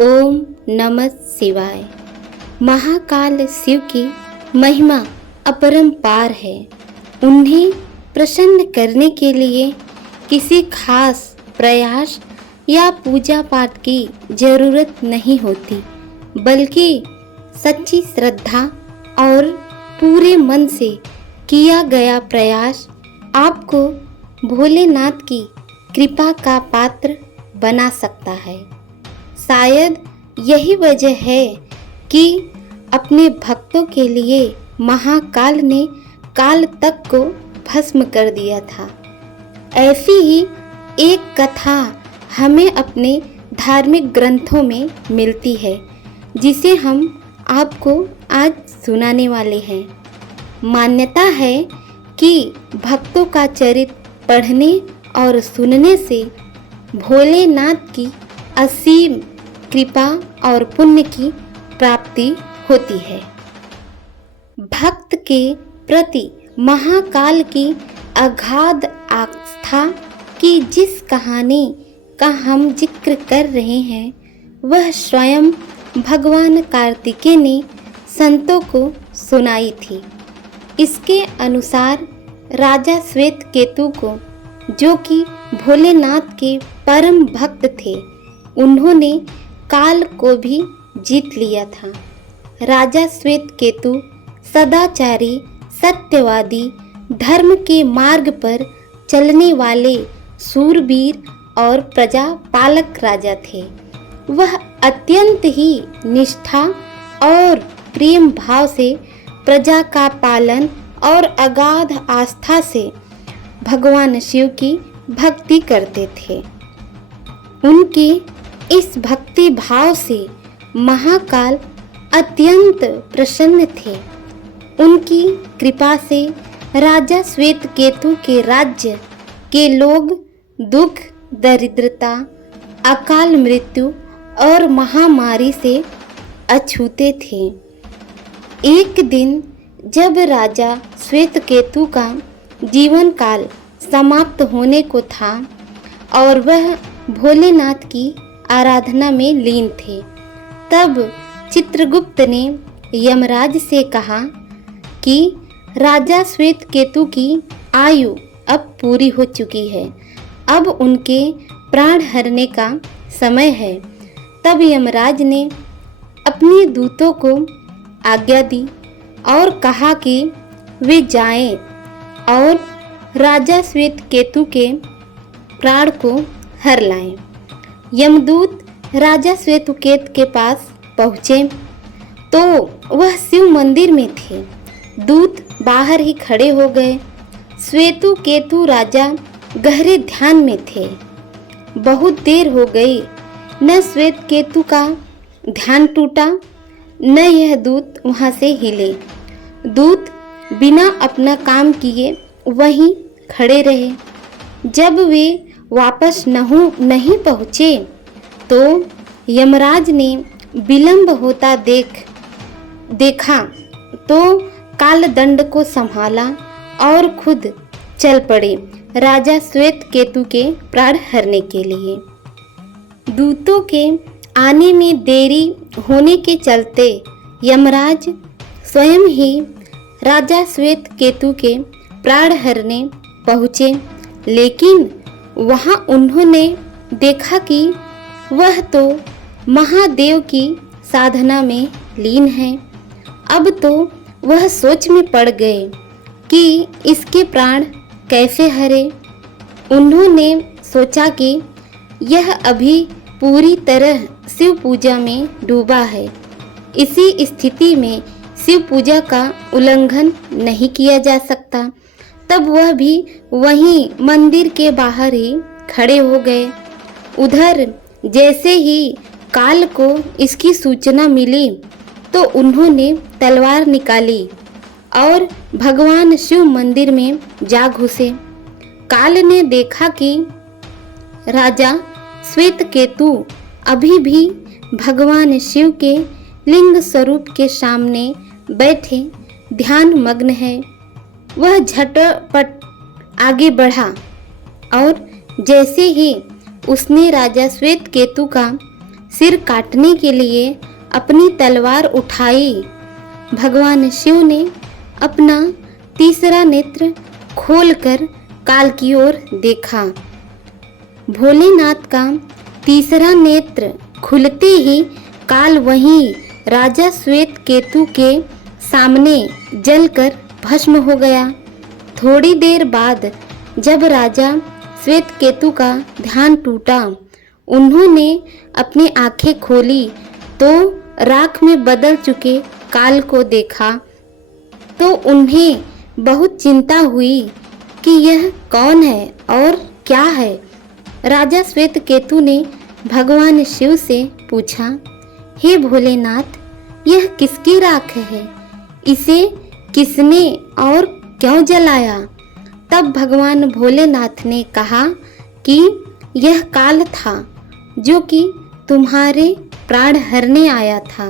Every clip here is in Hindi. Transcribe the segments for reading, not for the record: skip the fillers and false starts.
ओम नमः शिवाय। महाकाल शिव की महिमा अपरंपार है। उन्हें प्रसन्न करने के लिए किसी खास प्रयास या पूजा पाठ की जरूरत नहीं होती, बल्कि सच्ची श्रद्धा और पूरे मन से किया गया प्रयास आपको भोलेनाथ की कृपा का पात्र बना सकता है। शायद यही वजह है कि अपने भक्तों के लिए महाकाल ने काल तक को भस्म कर दिया था। ऐसी ही एक कथा हमें अपने धार्मिक ग्रंथों में मिलती है, जिसे हम आपको आज सुनाने वाले हैं। मान्यता है कि भक्तों का चरित्र पढ़ने और सुनने से भोलेनाथ की असीम कृपा और पुण्य की प्राप्ति होती है। भक्त के प्रति महाकाल की अगाध आस्था की जिस कहानी का हम जिक्र कर रहे हैं, वह स्वयं भगवान कार्तिकेय ने संतों को सुनाई थी। इसके अनुसार राजा श्वेतकेतु को, जो कि भोलेनाथ के परम भक्त थे, उन्होंने काल को भी जीत लिया था। राजा श्वेतकेतु सदाचारी, सत्यवादी, धर्म के मार्ग पर चलने वाले शूरवीर और प्रजा पालक राजा थे। वह अत्यंत ही निष्ठा और प्रेम भाव से प्रजा का पालन और अगाध आस्था से भगवान शिव की भक्ति करते थे। उनकी इस भक्ति भाव से महाकाल अत्यंत प्रसन्न थे। उनकी कृपा से राजा श्वेतकेतु के राज्य के लोग दुख, दरिद्रता, अकाल मृत्यु और महामारी से अछूते थे। एक दिन जब राजा श्वेतकेतु का जीवन काल समाप्त होने को था और वह भोलेनाथ की आराधना में लीन थे, तब चित्रगुप्त ने यमराज से कहा कि राजा श्वेतकेतु की आयु अब पूरी हो चुकी है, अब उनके प्राण हरने का समय है। तब यमराज ने अपने दूतों को आज्ञा दी और कहा कि वे जाएं और राजा श्वेतकेतु के प्राण को हर लाएं। यमदूत राजा श्वेतकेतु के पास पहुँचे तो वह शिव मंदिर में थे। दूत बाहर ही खड़े हो गए। श्वेतकेतु राजा गहरे ध्यान में थे। बहुत देर हो गई, न श्वेतकेतु का ध्यान टूटा, न यह दूत वहाँ से हिले। दूत बिना अपना काम किए वहीं खड़े रहे। जब वे वापस नहीं पहुँचे तो यमराज ने विलंब होता देखा तो कालदंड को संभाला और खुद चल पड़े राजा श्वेतकेतु के प्राण हरने के लिए। दूतों के आने में देरी होने के चलते यमराज स्वयं ही राजा श्वेतकेतु के प्राण हरने पहुँचे, लेकिन वहाँ उन्होंने देखा कि वह तो महादेव की साधना में लीन है। अब तो वह सोच में पड़ गए कि इसके प्राण कैसे हरे। उन्होंने सोचा कि यह अभी पूरी तरह शिव पूजा में डूबा है। इसी स्थिति में शिव पूजा का उल्लंघन नहीं किया जा सकता। तब वह भी वहीं मंदिर के बाहर ही खड़े हो गए। उधर जैसे ही काल को इसकी सूचना मिली तो उन्होंने तलवार निकाली और भगवान शिव मंदिर में जा घुसे। काल ने देखा कि राजा श्वेतकेतु अभी भी भगवान शिव के लिंग स्वरूप के सामने बैठे ध्यान मग्न है। वह झटपट आगे बढ़ा और जैसे ही उसने राजा श्वेतकेतु का सिर काटने के लिए अपनी तलवार उठाई। भगवान शिव ने अपना तीसरा नेत्र खोलकर काल की ओर देखा। भोलेनाथ का तीसरा नेत्र खुलते ही काल वहीं राजा श्वेत केतु के सामने जलकर भस्म हो गया। थोड़ी देर बाद जब राजा श्वेत केतु का ध्यान टूटा, उन्होंने अपनी आंखें खोली तो राख में बदल चुके काल को देखा तो उन्हें बहुत चिंता हुई कि यह कौन है और क्या है। राजा श्वेत केतु ने भगवान शिव से पूछा, हे भोलेनाथ, यह किसकी राख है? इसे किसने और क्यों जलाया? तब भगवान भोलेनाथ ने कहा कि यह काल था जो कि तुम्हारे प्राण हरने आया था।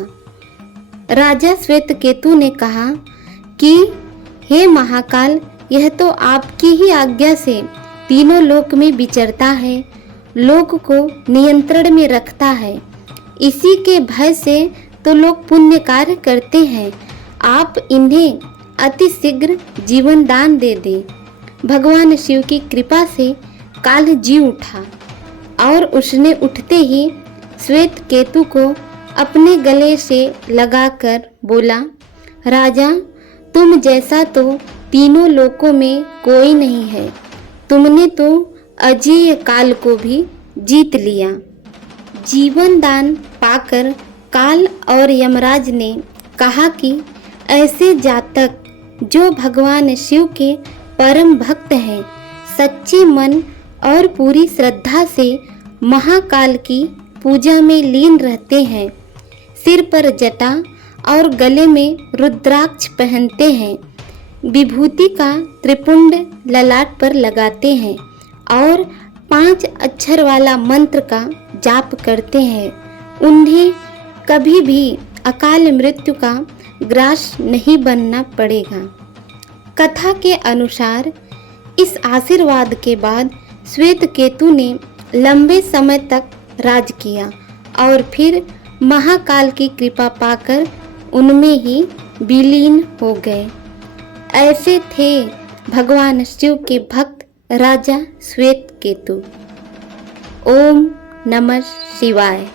राजा श्वेत केतु ने कहा कि हे महाकाल, यह तो आपकी ही आज्ञा से तीनों लोक में विचरता है, लोक को नियंत्रण में रखता है। इसी के भय से तो लोग पुण्य कार्य करते हैं। आप इन्हें अति शीघ्र जीवन दान दे दें। भगवान शिव की कृपा से काल जी उठा और उसने उठते ही श्वेत केतु को अपने गले से लगाकर बोला, राजा, तुम जैसा तो तीनों लोकों में कोई नहीं है। तुमने तो अजेय काल को भी जीत लिया। जीवन दान पाकर काल और यमराज ने कहा कि ऐसे जातक जो भगवान शिव के परम भक्त हैं, सच्चे मन और पूरी श्रद्धा से महाकाल की पूजा में लीन रहते हैं, सिर पर जटा और गले में रुद्राक्ष पहनते हैं, विभूति का त्रिपुंड ललाट पर लगाते हैं और 5 अक्षर वाला मंत्र का जाप करते हैं, उन्हें कभी भी अकाल मृत्यु का ग्रास नहीं बनना पड़ेगा। कथा के अनुसार इस आशीर्वाद के बाद श्वेत केतु ने लंबे समय तक राज किया और फिर महाकाल की कृपा पाकर उनमें ही विलीन हो गए। ऐसे थे भगवान शिव के भक्त राजा श्वेत केतु। ओम नमः शिवाय।